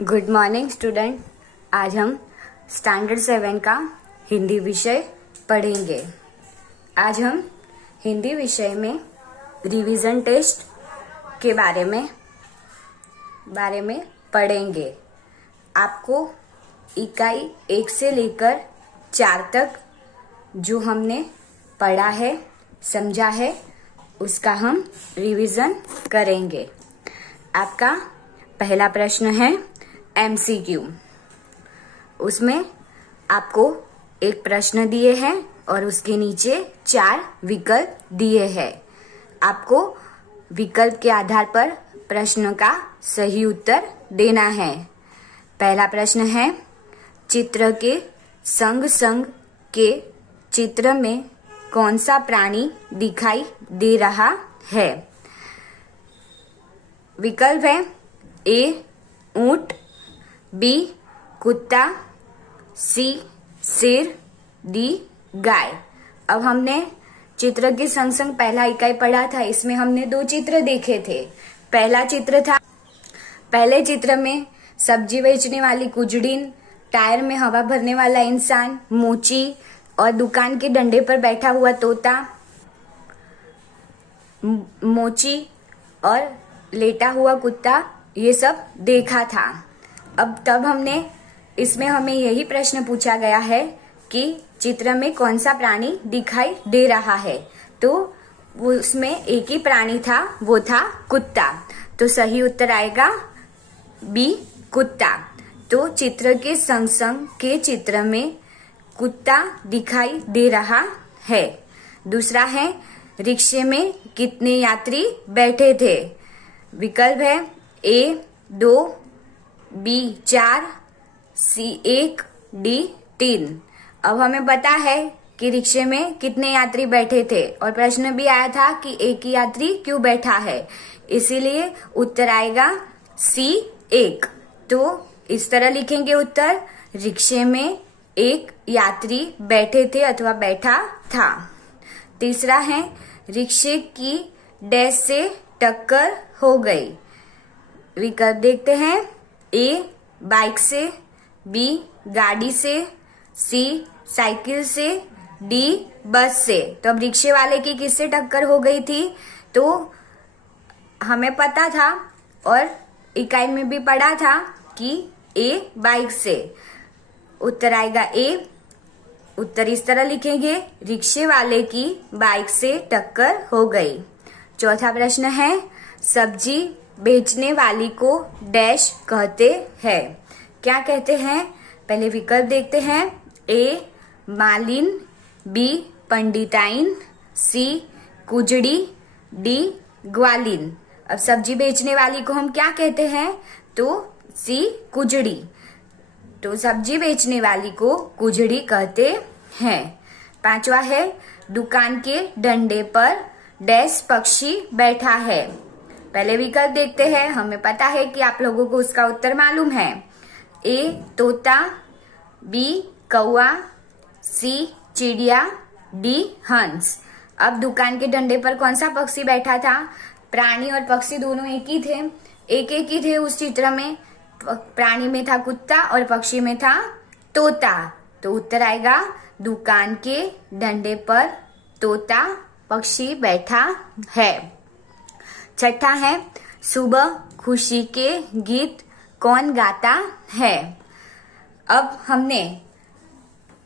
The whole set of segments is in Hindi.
Good morning student. आज हम स्टैंडर्ड 7 का हिंदी विषय पढ़ेंगे। आज हम हिंदी विषय में रिवीजन टेस्ट के बारे में पढ़ेंगे। आपको इकाई 1 से लेकर 4 तक जो हमने पढ़ा है, समझा है, उसका हम रिवीजन करेंगे। आपका पहला प्रश्न है MCQ। उसमें आपको एक प्रश्न दिए हैं और उसके नीचे 4 विकल्प दिए हैं। आपको विकल्प के आधार पर प्रश्न का सही उत्तर देना है। पहला प्रश्न है, चित्र के संग संग के चित्र में कौन सा प्राणी दिखाई दे रहा है? विकल्प है A ऊंट, B कुत्ता, C शेर, D गाय। अब हमने चित्र के संग संग पहला इकाई पढ़ा था, इसमें हमने 2 चित्र देखे थे। पहला चित्र था, पहले चित्र में सब्जी बेचने वाली कुजड़ीन, टायर में हवा भरने वाला इंसान, मोची और दुकान के डंडे पर बैठा हुआ तोता, मोची और लेटा हुआ कुत्ता, ये सब देखा था। अब तब इसमें हमें यही प्रश्न पूछा गया है कि चित्र में कौन सा प्राणी दिखाई दे रहा है। तो उसमें एक ही प्राणी था, वो था कुत्ता। तो सही उत्तर आएगा B कुत्ता। तो चित्र के संग संग के चित्र में कुत्ता दिखाई दे रहा है। दूसरा है, रिक्शे में कितने यात्री बैठे थे? विकल्प है A 2, B 4, C 1, D 3। अब हमें पता है कि रिक्शे में कितने यात्री बैठे थे और प्रश्न भी आया था कि एक ही यात्री क्यों बैठा है, इसीलिए उत्तर आएगा C 1। तो इस तरह लिखेंगे उत्तर, रिक्शे में एक यात्री बैठे थे अथवा बैठा था। तीसरा है, रिक्शे की डैश से टक्कर हो गई। विकल्प देखते हैं, A बाइक से, B गाड़ी से, C साइकिल से, D बस से। तो अब रिक्शे वाले की किससे टक्कर हो गई थी? तो हमें पता था और इकाई में भी पढ़ा था कि A बाइक से। उत्तर आएगा A। उत्तर इस तरह लिखेंगे, रिक्शे वाले की बाइक से टक्कर हो गई। चौथा प्रश्न है, सब्जी बेचने वाली को डैश कहते हैं। क्या कहते हैं? पहले विकल्प देखते हैं, A मालिन, B पंडिताइन, C कुजड़ी, D ग्वालिन। अब सब्जी बेचने वाली को हम क्या कहते हैं? तो C कुजड़ी। तो सब्जी बेचने वाली को कुजड़ी कहते हैं। पांचवा है, दुकान के डंडे पर डैश पक्षी बैठा है। पहले विकल्प देखते हैं, हमें पता है कि आप लोगों को उसका उत्तर मालूम है। A तोता, B कौआ, C चिड़िया, D हंस। अब दुकान के डंडे पर कौन सा पक्षी बैठा था? प्राणी और पक्षी दोनों एक ही थे, एक ही थे उस चित्र में। प्राणी में था कुत्ता और पक्षी में था तोता। तो उत्तर आएगा, दुकान के डंडे पर तोता पक्षी बैठा है। छठा है, सुबह खुशी के गीत कौन गाता है? अब हमने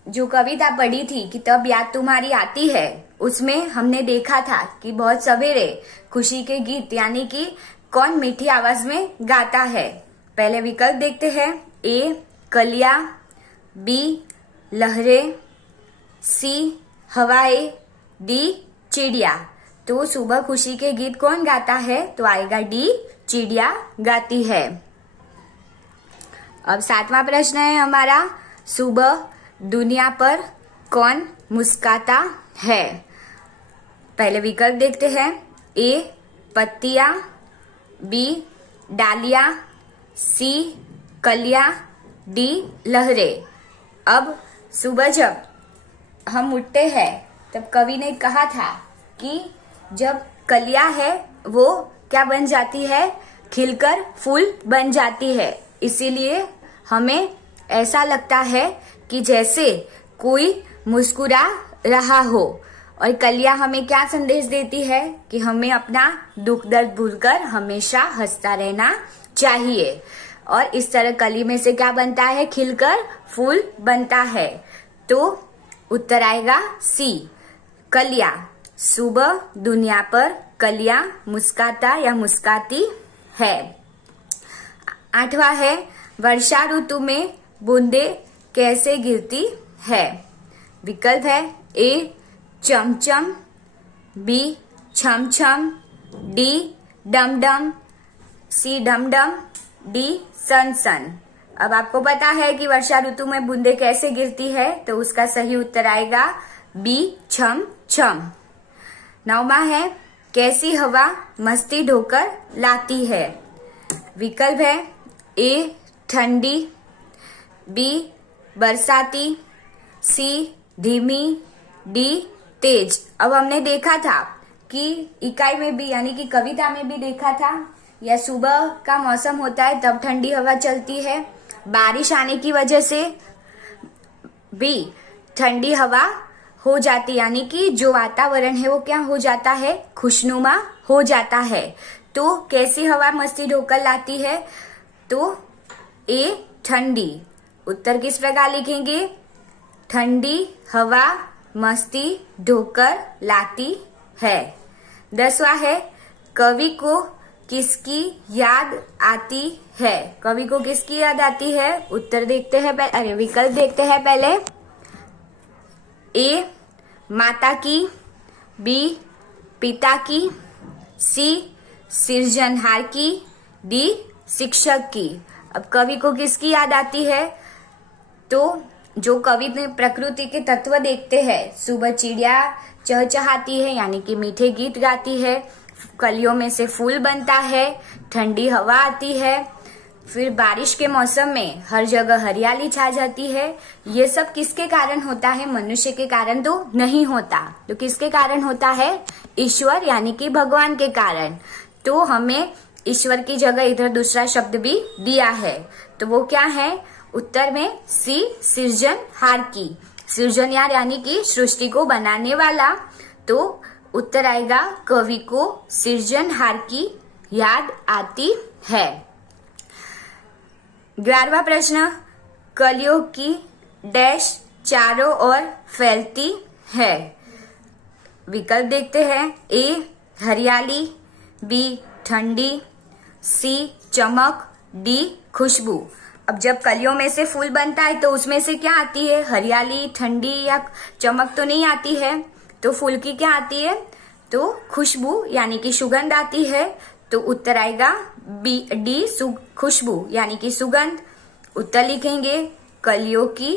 जो कविता पढ़ी थी कि तब याद तुम्हारी आती है, उसमें हमने देखा था कि बहुत सवेरे खुशी के गीत यानी कि कौन मीठी आवाज में गाता है। पहले विकल्प देखते हैं, A कलिया, B लहरें, C हवाएं, D चिड़िया। तो सुबह खुशी के गीत कौन गाता है? तो आएगा D चिड़िया गाती है। अब 7वां प्रश्न है हमारा, सुबह दुनिया पर कौन मुस्कुराता है? पहले विकल्प देखते हैं, A पत्तियां, B डालियां, C कलियां, D लहरें। अब सुबह जब हम उठते हैं तब कवि ने कहा था कि जब कलियां है वो क्या बन जाती है? खिलकर फूल बन जाती है। इसीलिए हमें ऐसा लगता है कि जैसे कोई मुस्कुरा रहा हो। और कलियां हमें क्या संदेश देती है कि हमें अपना दुख दर्द भूलकर हमेशा हंसता रहना चाहिए। और इस तरह कली में से क्या बनता है, खिलकर फूल बनता है। तो उत्तर आएगा सी, कलियां। सुबह दुनिया पर कलियां मुस्काता या मुस्काती है। 8वां है, वर्षा ऋतु में बूंदे कैसे गिरती है। विकल्प है ए चमचम, बी छम छम, डी डम डम, सी डम डम, डी सन सन। अब आपको पता है कि वर्षा ऋतु में बूंदे कैसे गिरती है, तो उसका सही उत्तर आएगा बी छम छम। 9वां है, कैसी हवा मस्ती ढोकर लाती है। विकल्प है ए ठंडी, बी बरसाती, सी धीमी, डी तेज। अब हमने देखा था कि इकाई में भी यानी कि कविता में भी देखा था, या सुबह का मौसम होता है तब ठंडी हवा चलती है, बारिश आने की वजह से भी ठंडी हवा हो जाती, यानी कि जो वातावरण है वो क्या हो जाता है, खुशनुमा हो जाता है। तो कैसी हवा मस्ती ढोकर लाती है, तो ए ठंडी। उत्तर किस प्रकार लिखेंगे, ठंडी हवा मस्ती ढोकर लाती है। 10वां है, कवि को किसकी याद आती है। कवि को किसकी याद आती है, उत्तर देखते हैं विकल्प देखते हैं पहले। ए माता की, बी पिता की, सी सृजनहार की, डी शिक्षक की। अब कवि को किसकी याद आती है, तो जो कवि ने प्रकृति के तत्व देखते हैं, सुबह चिड़िया चहचहाती है यानी कि मीठे गीत गाती है, कलियों में से फूल बनता है, ठंडी हवा आती है, फिर बारिश के मौसम में हर जगह हरियाली छा जाती है। ये सब किसके कारण होता है, मनुष्य के कारण तो नहीं होता। तो किसके कारण होता है, ईश्वर यानी कि भगवान के कारण। तो हमें ईश्वर की जगह इधर दूसरा शब्द भी दिया है, तो वो क्या है, उत्तर में सी सृजनहार की। सृजनहार यानी कि सृष्टि को बनाने वाला। तो उत्तर आएगा कवि को सृजनहार की याद आती है। 11वां प्रश्न, कलियों की डैश चारों ओर फैलती है। विकल्प देखते हैं, ए हरियाली, बी ठंडी, सी चमक, डी खुशबू। अब जब कलियों में से फूल बनता है तो उसमें से क्या आती है, हरियाली, ठंडी या चमक तो नहीं आती है। तो फूल की क्या आती है, तो खुशबू यानी कि सुगंध आती है। तो उत्तर आएगा बी डी खुशबू यानी कि सुगंध। उत्तर लिखेंगे, कलियों की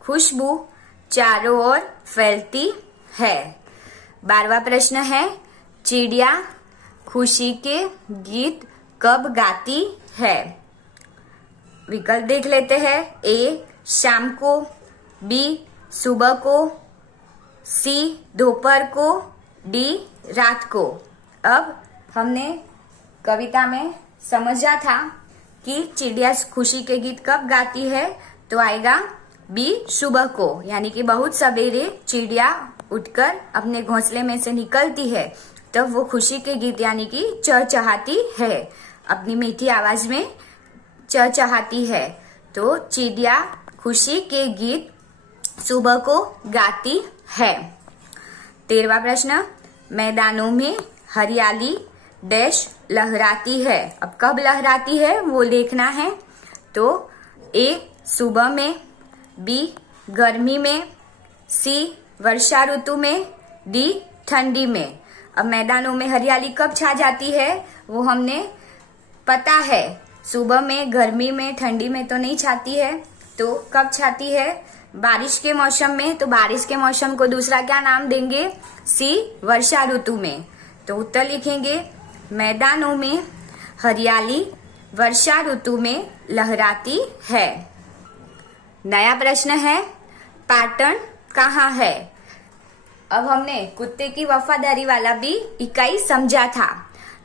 खुशबू चारों ओर फैलती है। 12वां प्रश्न है, चिड़िया खुशी के गीत कब गाती है। विकल्प देख लेते हैं, ए शाम को, बी सुबह को, सी दोपहर को, डी रात को। अब हमने कविता में समझा था कि चिड़िया खुशी के गीत कब गाती है, तो आएगा बी सुबह को, यानी कि बहुत सवेरे चिड़िया उठकर अपने घोंसले में से निकलती है, तब वो खुशी के गीत यानी कि चहचहाती है, अपनी मीठी आवाज में चहचहाती है। तो चिड़िया खुशी के गीत सुबह को गाती है। 13वां प्रश्न, मैदानों में हरियाली डैश लहराती है। अब कब लहराती है वो देखना है। तो ए सुबह में, बी गर्मी में, सी वर्षा ऋतु में, डी ठंडी में। अब मैदानों में हरियाली कब छा जाती है वो हमने पता है, सुबह में, गर्मी में, ठंडी में तो नहीं छाती है। तो कब छाती है, बारिश के मौसम में। तो बारिश के मौसम को दूसरा क्या नाम देंगे, सी वर्षा ऋतु में। तो उत्तर लिखेंगे, मैदानों में हरियाली वर्षा ऋतु में लहराती है। नया प्रश्न है, पाटन कहाँ है। अब हमने कुत्ते की वफादारी वाला भी इकाई समझा था,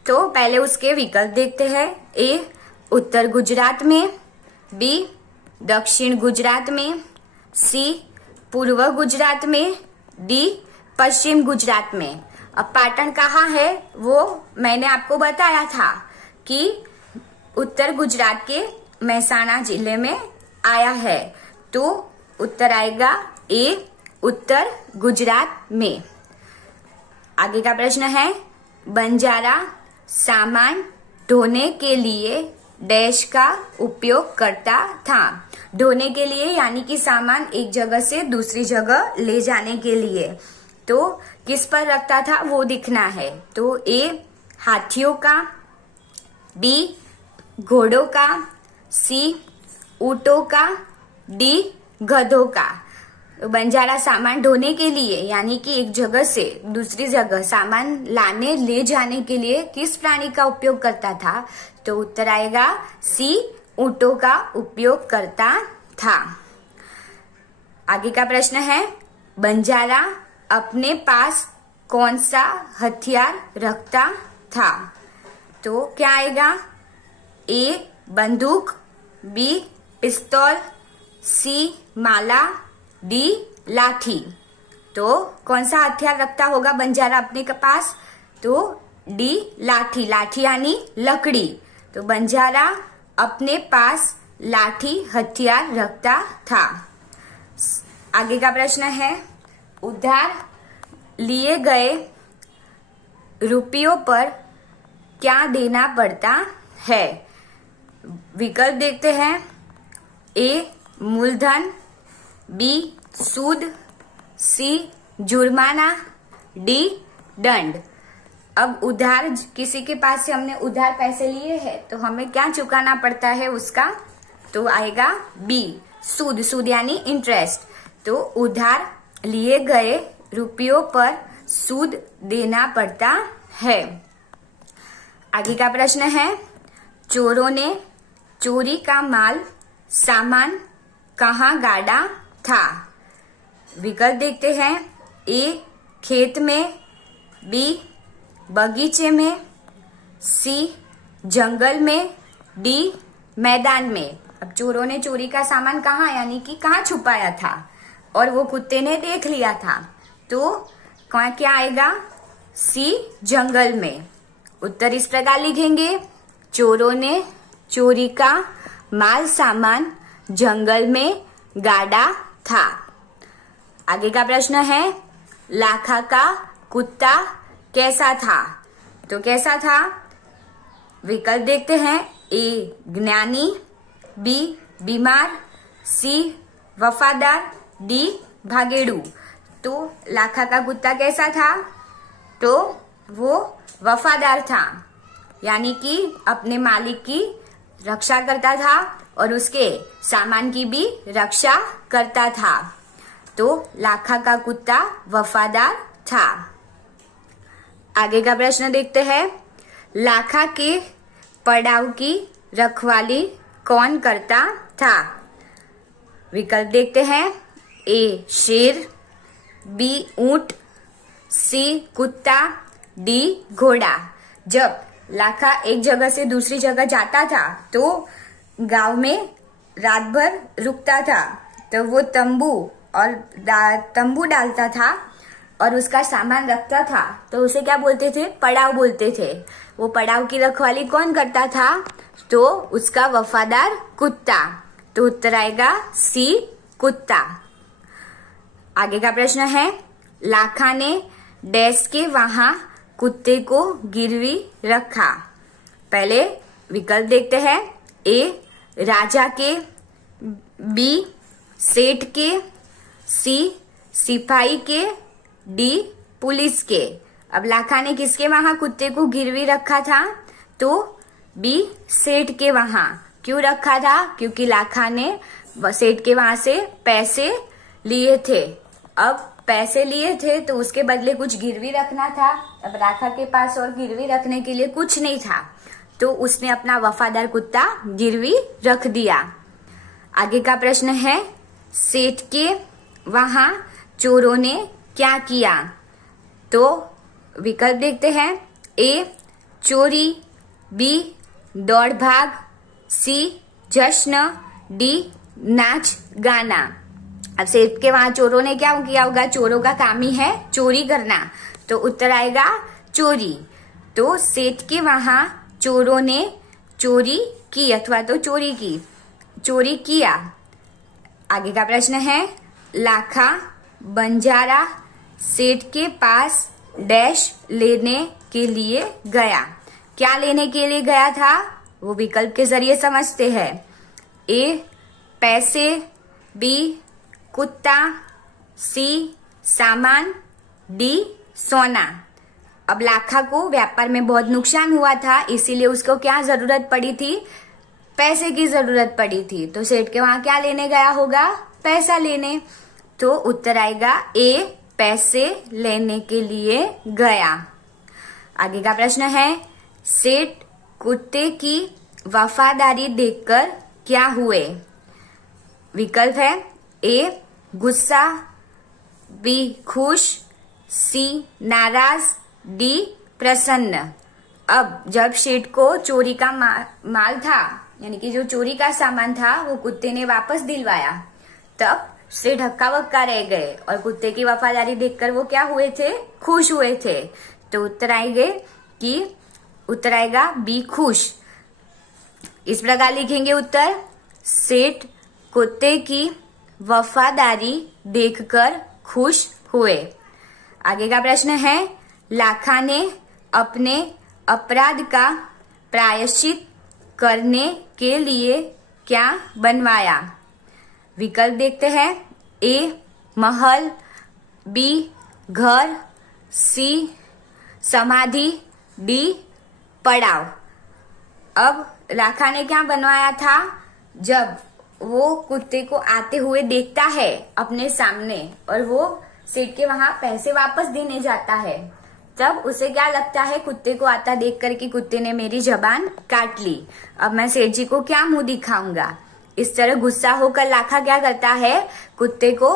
तो पहले उसके विकल्प देखते हैं। ए उत्तर गुजरात में, बी दक्षिण गुजरात में, सी पूर्व गुजरात में, डी पश्चिम गुजरात में। अब पाटन कहाँ है वो मैंने आपको बताया था कि उत्तर गुजरात के मेहसाणा जिले में आया है, तो उत्तर आएगा ए उत्तर गुजरात में। आगे का प्रश्न है, बंजारा सामान ढोने के लिए डैश का उपयोग करता था। ढोने के लिए यानी कि सामान एक जगह से दूसरी जगह ले जाने के लिए, तो किस पर रखता था वो दिखना है। तो ए हाथियों का, बी घोड़ों का, सी ऊंटों का, डी गधों का। तो बंजारा सामान ढोने के लिए यानी कि एक जगह से दूसरी जगह सामान लाने ले जाने के लिए किस प्राणी का उपयोग करता था, तो उत्तर आएगा सी ऊंटों का उपयोग करता था। आगे का प्रश्न है, बंजारा अपने पास कौन सा हथियार रखता था। तो क्या आएगा, ए बंदूक, बी पिस्तौल, सी माला, डी लाठी। तो कौन सा हथियार रखता होगा बंजारा अपने के पास, तो डी लाठी। लाठी यानी लकड़ी। तो बंजारा अपने पास लाठी हथियार रखता था। आगे का प्रश्न है, उधार लिए गए रुपयों पर क्या देना पड़ता है। विकल्प देखते हैं, ए मूलधन, बी सूद, सी जुर्माना, डी दंड। अब उधार किसी के पास से हमने उधार पैसे लिए हैं तो हमें क्या चुकाना पड़ता है उसका, तो आएगा बी सूद। सूद यानी इंटरेस्ट। तो उधार लिए गए रुपयों पर सूद देना पड़ता है। आगे का प्रश्न है, चोरों ने चोरी का माल सामान कहाँ गाड़ा था। विकल्प देखते हैं, ए खेत में, बी बगीचे में, सी जंगल में, डी मैदान में। अब चोरों ने चोरी का सामान कहाँ यानी कि कहाँ छुपाया था और वो कुत्ते ने देख लिया था, तो क्या आएगा, सी जंगल में। उत्तर इस प्रकार लिखेंगे, चोरों ने चोरी का माल सामान जंगल में गाड़ा था। आगे का प्रश्न है, लाखा का कुत्ता कैसा था। तो कैसा था, विकल्प देखते हैं, ए ज्ञानी, बी बीमार, सी वफादार, डी भागेड़ू। तो लाखा का कुत्ता कैसा था, तो वो वफादार था यानी कि अपने मालिक की रक्षा करता था और उसके सामान की भी रक्षा करता था। तो लाखा का कुत्ता वफादार था। आगे का प्रश्न देखते हैं, लाखा के पड़ाव की रखवाली कौन करता था। विकल्प देखते हैं, ए शेर, बी ऊंट, सी कुत्ता, डी घोड़ा। जब लाखा एक जगह से दूसरी जगह जाता था तो गांव में रात भर रुकता था, तो वो तंबू डालता था और उसका सामान रखता था, तो उसे क्या बोलते थे, पड़ाव बोलते थे। वो पड़ाव की रखवाली कौन करता था, तो उसका वफादार कुत्ता। तो उत्तर आएगा सी कुत्ता। आगे का प्रश्न है, लाखा ने डैश के वहां कुत्ते को गिरवी रखा। पहले विकल्प देखते हैं, ए राजा के, बी सेठ के, सी सिपाही के, डी पुलिस के। अब लाखा ने किसके वहां कुत्ते को गिरवी रखा था, तो बी सेठ के वहां। क्यों रखा था, क्योंकि लाखा ने सेठ के वहां से पैसे लिए थे। अब पैसे लिए थे तो उसके बदले कुछ गिरवी रखना था। अब लाखा के पास और गिरवी रखने के लिए कुछ नहीं था, तो उसने अपना वफादार कुत्ता गिरवी रख दिया। आगे का प्रश्न है, सेठ के वहां चोरों ने क्या किया। तो विकल्प देखते हैं, ए चोरी, बी दौड़ भाग, सी जश्न, डी नाच गाना। अब सेठ के वहां चोरों ने क्या किया होगा, चोरों का काम ही है चोरी करना, तो उत्तर आएगा चोरी। तो सेठ के वहां चोरों ने चोरी की अथवा तो चोरी किया। आगे का प्रश्न है, लाखा बंजारा सेठ के पास डैश लेने के लिए गया। क्या लेने के लिए गया था, वो विकल्प के जरिए समझते हैं। ए पैसे, बी कुत्ता, सी सामान, डी सोना। अब लाखा को व्यापार में बहुत नुकसान हुआ था, इसीलिए उसको क्या जरूरत पड़ी थी, पैसे की जरूरत पड़ी थी। तो सेठ के वहां क्या लेने गया होगा, पैसा लेने। तो उत्तर आएगा ए पैसे लेने के लिए गया। आगे का प्रश्न है, सेठ कुत्ते की वफादारी देखकर क्या हुए। विकल्प है ए गुस्सा, बी खुश, सी नाराज, डी प्रसन्न। अब जब सेठ को चोरी का माल था, यानी कि जो चोरी का सामान था, वो कुत्ते ने वापस दिलवाया, तब सेठ हक्का बक्का रह गए और कुत्ते की वफादारी देखकर वो क्या हुए थे, खुश हुए थे। तो उत्तर आएगा बी खुश। इस प्रकार लिखेंगे उत्तर, सेठ कुत्ते की वफादारी देखकर खुश हुए। आगे का प्रश्न है, लाखा ने अपने अपराध का प्रायश्चित करने के लिए क्या बनवाया। विकल्प देखते हैं, ए महल, बी घर, सी समाधि, डी पड़ाव। अब लाखा ने क्या बनवाया था, जब वो कुत्ते को आते हुए देखता है अपने सामने और वो सेठ के वहां पैसे वापस देने जाता है, तब उसे क्या लगता है, कुत्ते को आता देख कर कि कुत्ते ने मेरी जबान काट ली, अब मैं सेठ जी को क्या मुंह दिखाऊंगा। इस तरह गुस्सा होकर लाखा क्या करता है, कुत्ते को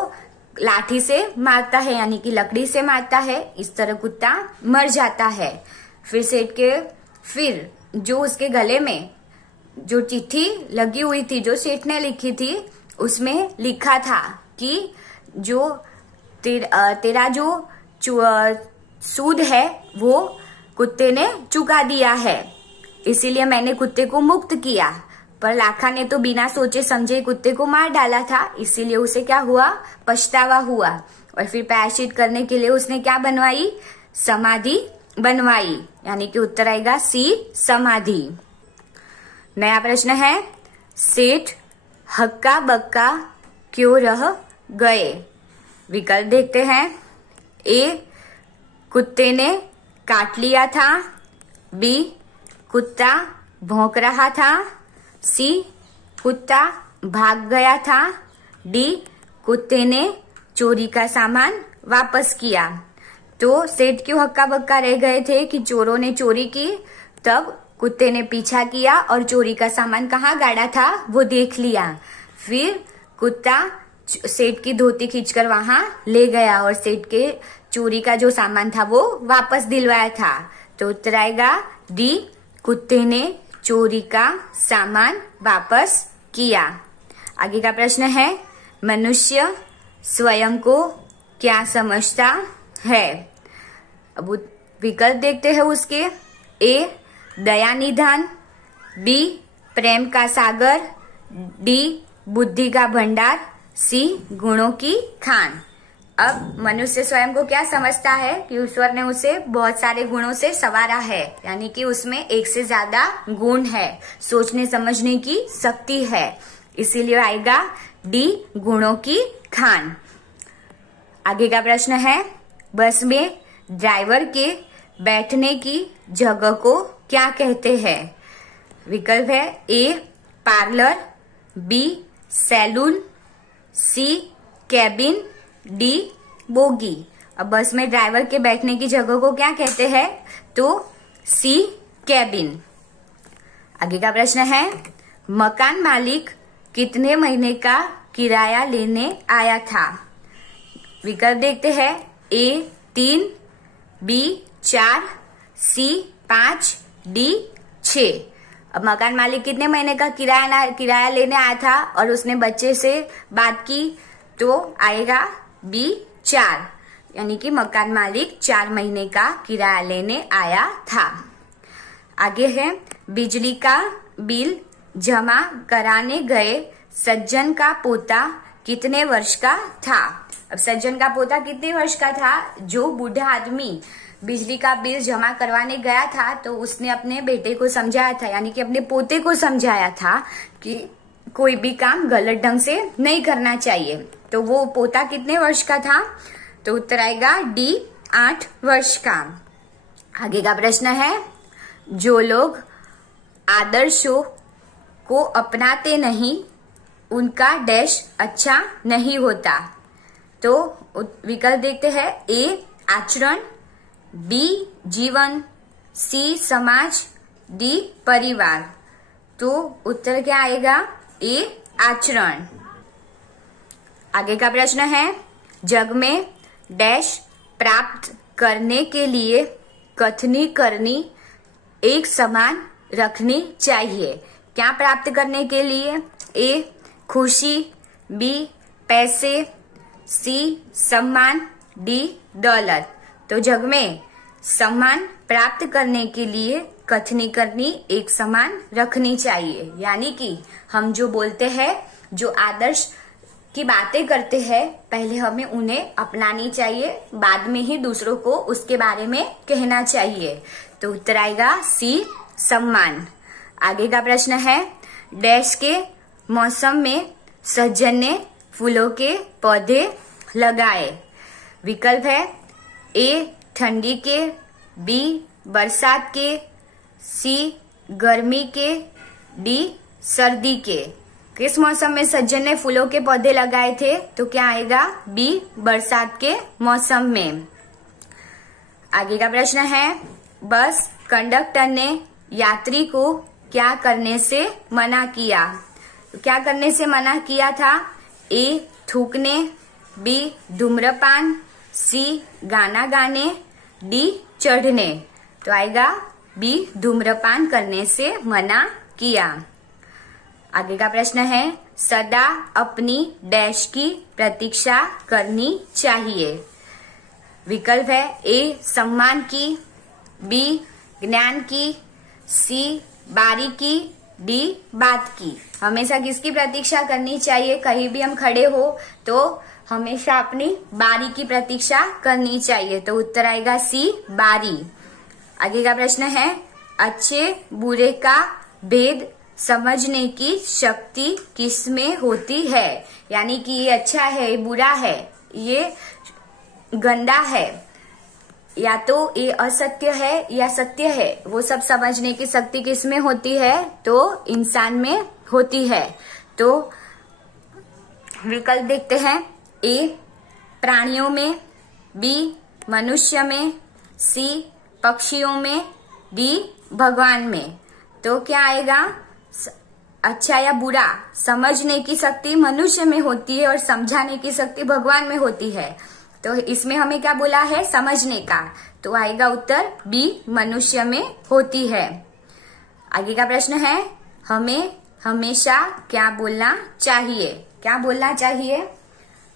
लाठी से मारता है, यानी कि लकड़ी से मारता है। इस तरह कुत्ता मर जाता है। फिर जो उसके गले में जो चिट्ठी लगी हुई थी, जो सेठ ने लिखी थी, उसमें लिखा था कि जो तेरा जो सूद है वो कुत्ते ने चुका दिया है, इसीलिए मैंने कुत्ते को मुक्त किया। पर लाखा ने तो बिना सोचे समझे कुत्ते को मार डाला था, इसीलिए उसे क्या हुआ, पछतावा हुआ। और फिर प्रायश्चित करने के लिए उसने क्या बनवाई, समाधि बनवाई, यानी कि उत्तर आएगा सी समाधि। नया प्रश्न है, सेठ हक्का बक्का क्यों रह गए। विकल्प देखते हैं, ए कुत्ते ने काट लिया था, बी कुत्ता भौंक रहा था, सी कुत्ता भाग गया था, डी कुत्ते ने चोरी का सामान वापस किया। तो सेठ क्यों हक्का बक्का रह गए थे कि चोरों ने चोरी की, तब कुत्ते ने पीछा किया और चोरी का सामान कहाँ गाड़ा था वो देख लिया। फिर कुत्ता सेठ की धोती खींचकर वहां ले गया और सेठ के चोरी का जो सामान था वो वापस दिलवाया था। तो उत्तर आएगा डी कुत्ते ने चोरी का सामान वापस किया। आगे का प्रश्न है, मनुष्य स्वयं को क्या समझता है। अब विकल्प देखते हैं उसके, ए दया निधान, बी प्रेम का सागर, डी बुद्धि का भंडार, सी गुणों की खान। अब मनुष्य स्वयं को क्या समझता है कि ईश्वर ने उसे बहुत सारे गुणों से संवारा है, यानी कि उसमें एक से ज्यादा गुण है, सोचने समझने की शक्ति है, इसीलिए आएगा डी गुणों की खान। आगे का प्रश्न है, बस में ड्राइवर के बैठने की जगह को क्या कहते हैं। विकल्प है, ए पार्लर, बी सैलून, सी कैबिन, डी बोगी। अब बस में ड्राइवर के बैठने की जगह को क्या कहते हैं, तो सी कैबिन। आगे का प्रश्न है, मकान मालिक कितने महीने का किराया लेने आया था। विकल्प देखते हैं, ए 3, बी 4, सी 5, डी 6। अब मकान मालिक कितने महीने का किराया लेने आया था और उसने बच्चे से बात की, तो आएगा बी 4, यानी कि मकान मालिक 4 महीने का किराया लेने आया था। आगे है बिजली का बिल जमा कराने गए सज्जन का पोता कितने वर्ष का था। अब सज्जन का पोता कितने वर्ष का था? जो बूढ़ा आदमी बिजली का बिल जमा करवाने गया था तो उसने अपने बेटे को समझाया था, यानी कि अपने पोते को समझाया था कि कोई भी काम गलत ढंग से नहीं करना चाहिए। तो वो पोता कितने वर्ष का था? तो उत्तर आएगा डी 8 वर्ष का। आगे का प्रश्न है, जो लोग आदर्शों को अपनाते नहीं उनका डैश अच्छा नहीं होता। तो विकल्प देखते हैं, ए आचरण, बी जीवन, सी समाज, डी परिवार। तो उत्तर क्या आएगा? ए आचरण। आगे का प्रश्न है, जग में डैश प्राप्त करने के लिए कथनी करनी एक समान रखनी चाहिए। क्या प्राप्त करने के लिए? ए खुशी, बी पैसे, सी सम्मान, डी दौलत। तो जग में सम्मान प्राप्त करने के लिए कथनी करनी एक समान रखनी चाहिए, यानी कि हम जो बोलते हैं, जो आदर्श की बातें करते हैं, पहले हमें उन्हें अपनानी चाहिए, बाद में ही दूसरों को उसके बारे में कहना चाहिए। तो उत्तर आएगा सी सम्मान। आगे का प्रश्न है, डैश के मौसम में सज्जन ने फूलों के पौधे लगाए। विकल्प है, ए ठंडी के, बी बरसात के, सी गर्मी के, डी सर्दी के। किस मौसम में सज्जन ने फूलों के पौधे लगाए थे? तो क्या आएगा? बी बरसात के मौसम में। आगे का प्रश्न है, बस कंडक्टर ने यात्री को क्या करने से मना किया। तो क्या करने से मना किया था? ए थूकने, बी धूम्रपान, सी गाना गाने, डी चढ़ने। तो आएगा बी धूम्रपान करने से मना किया। आगे का प्रश्न है, सदा अपनी डैश की प्रतीक्षा करनी चाहिए। विकल्प है, ए सम्मान की, बी ज्ञान की, सी बारी की, डी बात की। हमेशा किसकी प्रतीक्षा करनी चाहिए? कहीं भी हम खड़े हो तो हमेशा अपनी बारी की प्रतीक्षा करनी चाहिए। तो उत्तर आएगा सी बारी। आगे का प्रश्न है, अच्छे बुरे का भेद समझने की शक्ति किसमें होती है। यानी कि ये अच्छा है, ये बुरा है, ये गंदा है, या तो ये असत्य है या सत्य है, वो सब समझने की शक्ति किसमें होती है? तो इंसान में होती है। तो विकल्प देखते हैं, ए प्राणियों में, बी मनुष्य में, सी पक्षियों में, डी भगवान में। तो क्या आएगा? अच्छा या बुरा समझने की शक्ति मनुष्य में होती है और समझाने की शक्ति भगवान में होती है। तो इसमें हमें क्या बोला है? समझने का। तो आएगा उत्तर बी मनुष्य में होती है। आगे का प्रश्न है, हमें हमेशा क्या बोलना चाहिए। क्या बोलना चाहिए?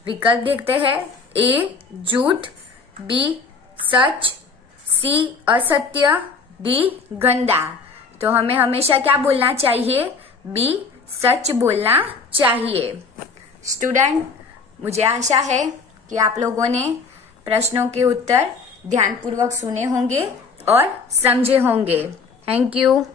विकल्प देखते हैं, ए झूठ, बी सच, सी असत्य, डी गंदा। तो हमें हमेशा क्या बोलना चाहिए? बी सच बोलना चाहिए। स्टूडेंट, मुझे आशा है कि आप लोगों ने प्रश्नों के उत्तर ध्यानपूर्वक सुने होंगे और समझे होंगे। Thank you.